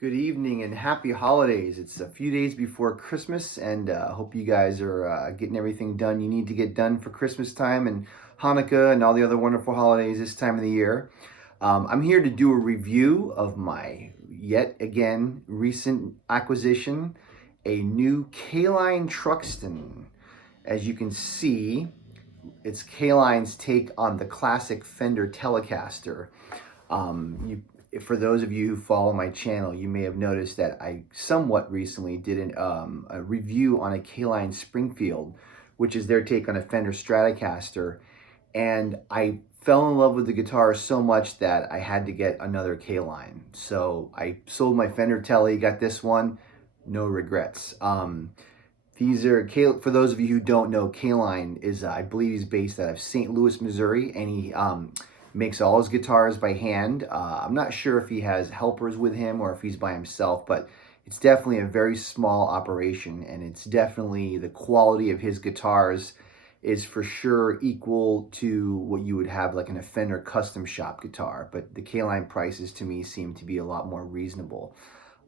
Good evening and happy holidays. It's a few days before Christmas, and hope you guys are getting everything done you need to get done for Christmas time and Hanukkah and all the other wonderful holidays this time of the year. I'm here to do a review of my yet again recent acquisition, a new K-Line Truxton. As you can see, it's K-Line's take on the classic Fender Telecaster. For those of you who follow my channel, you may have noticed that I somewhat recently did a review on a K-Line Springfield, which is their take on a Fender Stratocaster. And I fell in love with the guitar so much that I had to get another K-Line. So I sold my Fender Tele, got this one, no regrets. These are for those of you who don't know, K-Line is I believe he's based out of St. Louis, Missouri, and he makes all his guitars by hand. I'm not sure if he has helpers with him or if he's by himself, but it's definitely a very small operation, and it's definitely the quality of his guitars is for sure equal to what you would have like in a Fender custom shop guitar. But the K-Line prices to me seem to be a lot more reasonable.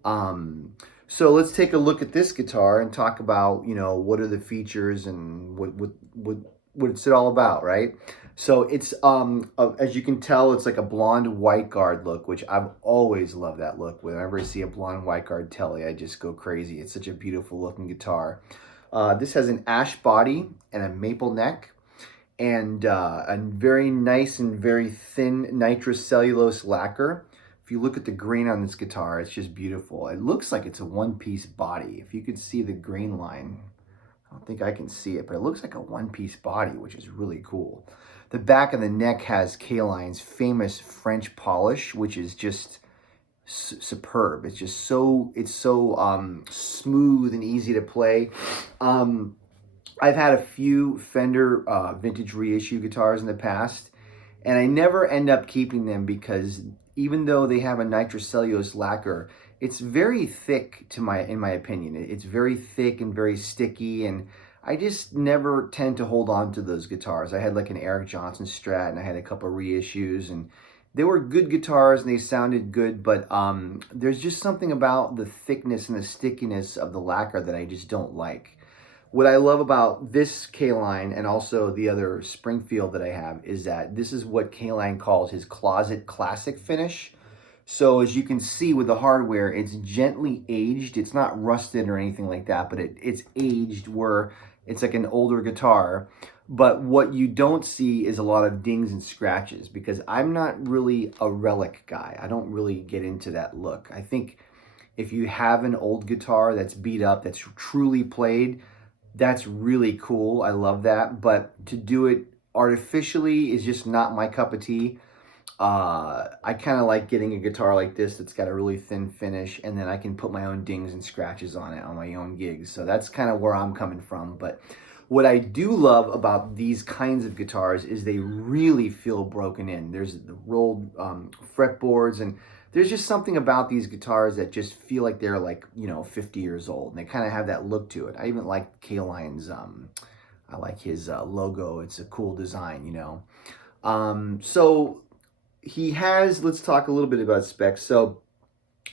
Um, so let's take a look at this guitar and talk about, what are the features and what's it all about, right? So it's as you can tell, it's like a blonde white guard look, which I've always loved that look. Whenever I see a blonde white guard Tele, I just go crazy. It's such a beautiful looking guitar. This has an ash body and a maple neck and a very nice and very thin nitrous cellulose lacquer. If you look at the grain on this guitar, it's just beautiful. It looks like it's a one-piece body. If you could see the grain line, I don't think I can see it, but it looks like a one-piece body, which is really cool. The back of the neck has K-Line's famous French polish, which is just superb. It's so smooth and easy to play. I've had a few Fender vintage reissue guitars in the past, and I never end up keeping them because even though they have a nitrocellulose lacquer, it's very thick in my opinion. It's very thick and very sticky, and I just never tend to hold on to those guitars. I had like an Eric Johnson Strat, and I had a couple reissues, and they were good guitars and they sounded good, but there's just something about the thickness and the stickiness of the lacquer that I just don't like. What I love about this K-Line and also the other Springfield that I have is that this is what K-Line calls his closet classic finish. So as you can see with the hardware, it's gently aged. It's not rusted or anything like that, but it's aged where it's like an older guitar. But what you don't see is a lot of dings and scratches because I'm not really a relic guy. I don't really get into that look. I think if you have an old guitar that's beat up, that's truly played, that's really cool. I love that. But to do it artificially is just not my cup of tea. I kind of like getting a guitar like this that's got a really thin finish, and then I can put my own dings and scratches on it on my own gigs. So that's kind of where I'm coming from. But what I do love about these kinds of guitars is they really feel broken in. There's the rolled fretboards, and there's just something about these guitars that just feel like they're like, 50 years old, and they kind of have that look to it. I even like K-Line's, I like his logo. It's a cool design. So he has, let's talk a little bit about specs. So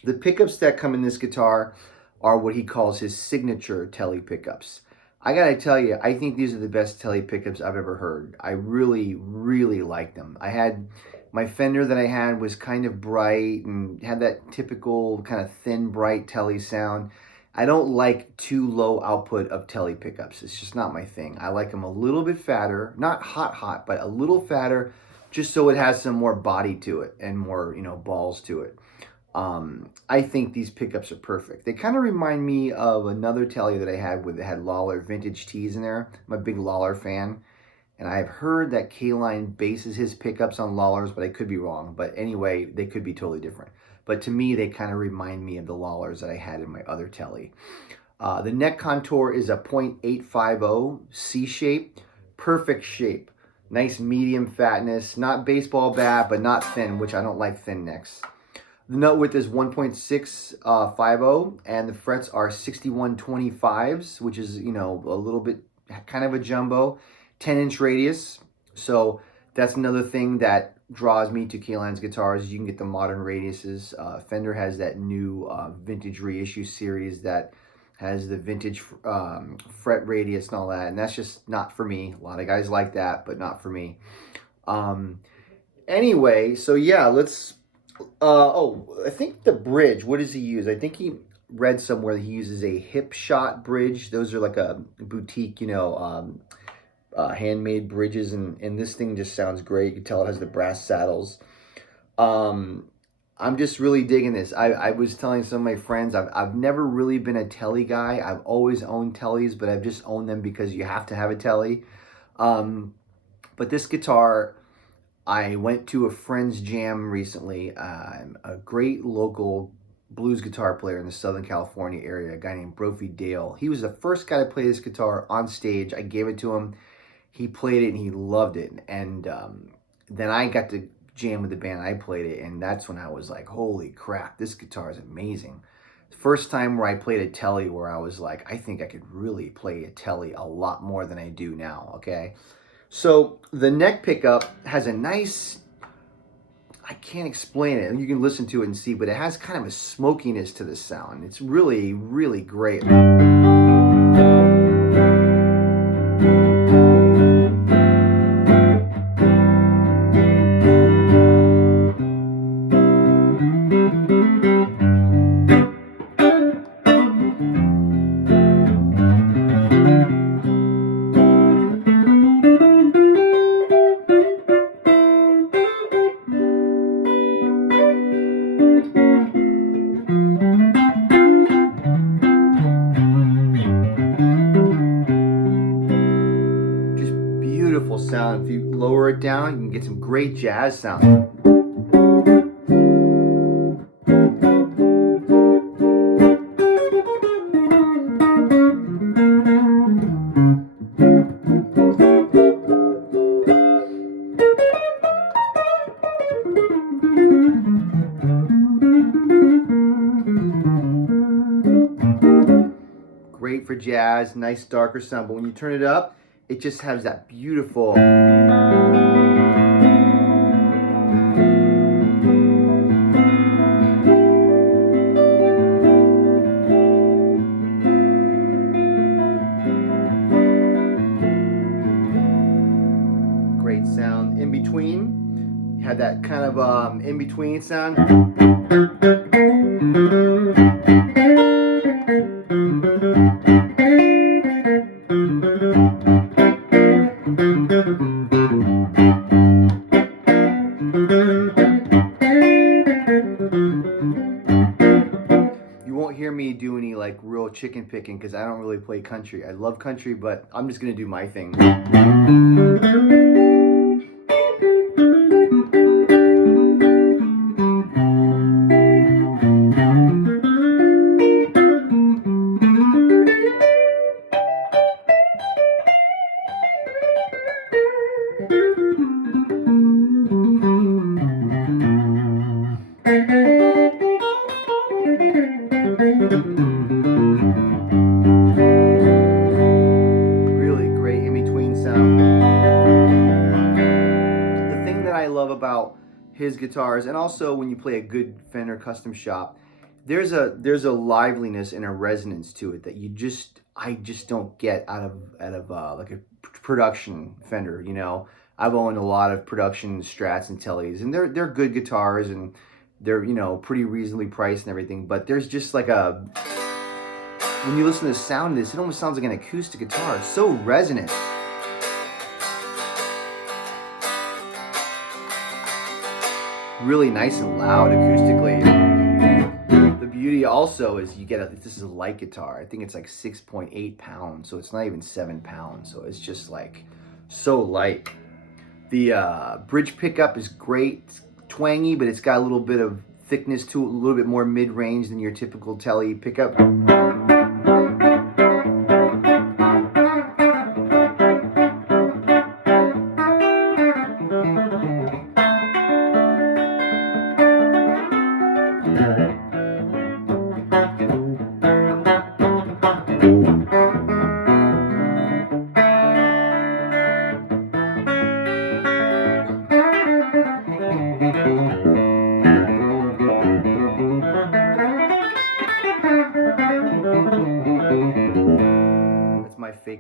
the pickups that come in this guitar are what he calls his signature Tele pickups. I gotta tell you, I think these are the best Tele pickups I've ever heard. I really, really like them. My Fender that I had was kind of bright and had that typical kind of thin, bright Tele sound. I don't like too low output of Tele pickups. It's just not my thing. I like them a little bit fatter, not hot, but a little fatter, just so it has some more body to it and more, balls to it. I think these pickups are perfect. They kind of remind me of another Tele that I had that had Lawler vintage tees in there. I'm a big Lawler fan, and I've heard that K-Line bases his pickups on Lawlers, but I could be wrong. But anyway, they could be totally different. But to me, they kind of remind me of the Lawlers that I had in my other Tele. The neck contour is a .850 C shape, perfect shape. Nice medium fatness, not baseball bat, but not thin, which I don't like thin necks. The nut width is 1.650, and the frets are 6125s, which is, a little bit kind of a jumbo. 10-inch radius. So that's another thing that draws me to K-Line's guitars. You can get the modern radiuses. Fender has that new vintage reissue series that has the vintage fret radius and all that, and that's just not for me. A lot of guys like that, but not for me. Anyway, so yeah, let's. I think the bridge. What does he use? I think he read somewhere that he uses a hip shot bridge. Those are like a boutique, handmade bridges, and this thing just sounds great. You can tell it has the brass saddles. I'm just really digging this. I was telling some of my friends, I've never really been a Tele guy. I've always owned Teles, but I've just owned them because you have to have a Tele. But this guitar, I went to a friend's jam recently. A great local blues guitar player in the Southern California area, a guy named Brophy Dale. He was the first guy to play this guitar on stage. I gave it to him. He played it and he loved it. And then I got to jam with the band. I played it, and that's when I was like, holy crap, this guitar is amazing. First time where I played a Tele where I was like, I think I could really play a Tele a lot more than I do now, okay? So the neck pickup has a nice, I can't explain it. You can listen to it and see, but it has kind of a smokiness to the sound. It's really, really great. Beautiful sound. If you lower it down, you can get some great jazz sound. Great for jazz, nice darker sound, but when you turn it up, it just has that beautiful. Great sound. In between, you have that kind of in between sound. You won't hear me do any like real chicken picking because I don't really play country. I love country, but I'm just gonna do my thing. Really great in between sound. The thing that I love about his guitars, and also when you play a good Fender custom shop, there's a liveliness and a resonance to it that I just don't get out of like a production Fender. You know, I've owned a lot of production Strats and Teles, and they're good guitars, and they're, you know, pretty reasonably priced and everything, but there's just like a, when you listen to the sound of this, it almost sounds like an acoustic guitar. It's so resonant. Really nice and loud acoustically. The beauty also is you get this is a light guitar. I think it's like 6.8 pounds, so it's not even 7 pounds. So it's just like so light. The bridge pickup is great. It's twangy, but it's got a little bit of thickness to it, a little bit more mid-range than your typical Tele pickup.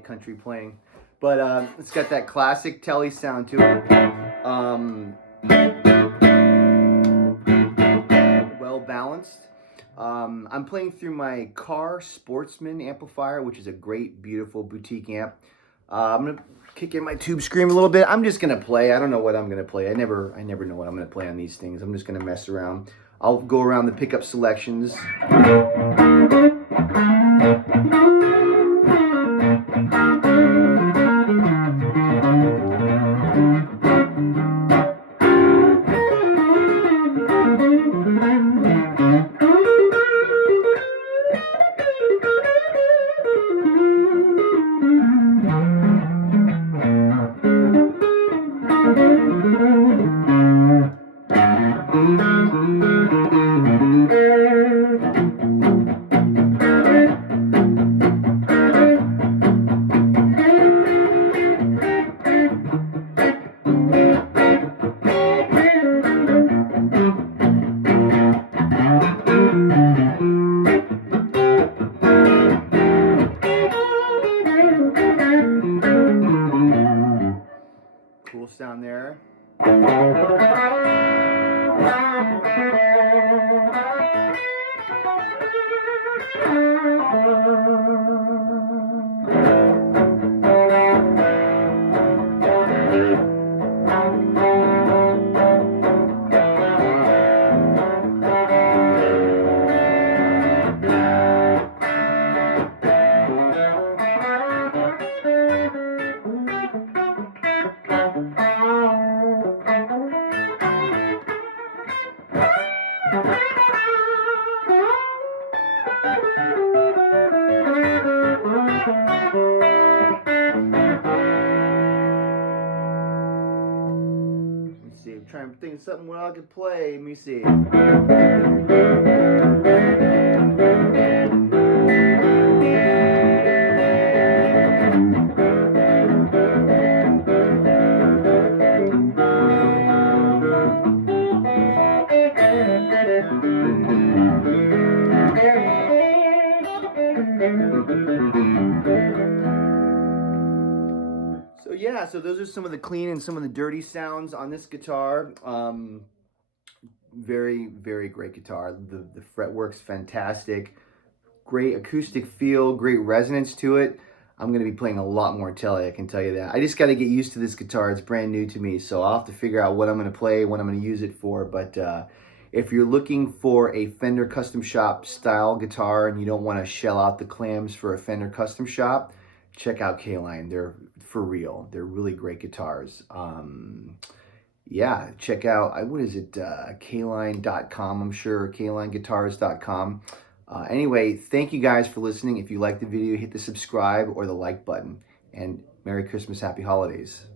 like country playing. But it's got that classic Tele sound to it. Well balanced. I'm playing through my Car Sportsman amplifier, which is a great, beautiful boutique amp. I'm gonna kick in my Tube Scream a little bit. I'm just gonna play. I don't know what I'm gonna play. I never know what I'm gonna play on these things. I'm just gonna mess around. I'll go around the pickup selections. Cool sound there. Let's see, I'm trying to think of something where I could play. Let me see. So yeah, so those are some of the clean and some of the dirty sounds on this guitar. Very, very great guitar. The fretwork's fantastic. Great acoustic feel, great resonance to it. I'm going to be playing a lot more Tele, I can tell you that. I just got to get used to this guitar. It's brand new to me, so I'll have to figure out what I'm going to play, what I'm going to use it for. But if you're looking for a Fender Custom Shop style guitar and you don't want to shell out the clams for a Fender Custom Shop, check out K-Line. They're for real. They're really great guitars. Yeah, check out, what is it, kline.com, I'm sure, klineguitars.com. Anyway, thank you guys for listening. If you liked the video, hit the subscribe or the like button. And Merry Christmas, Happy Holidays.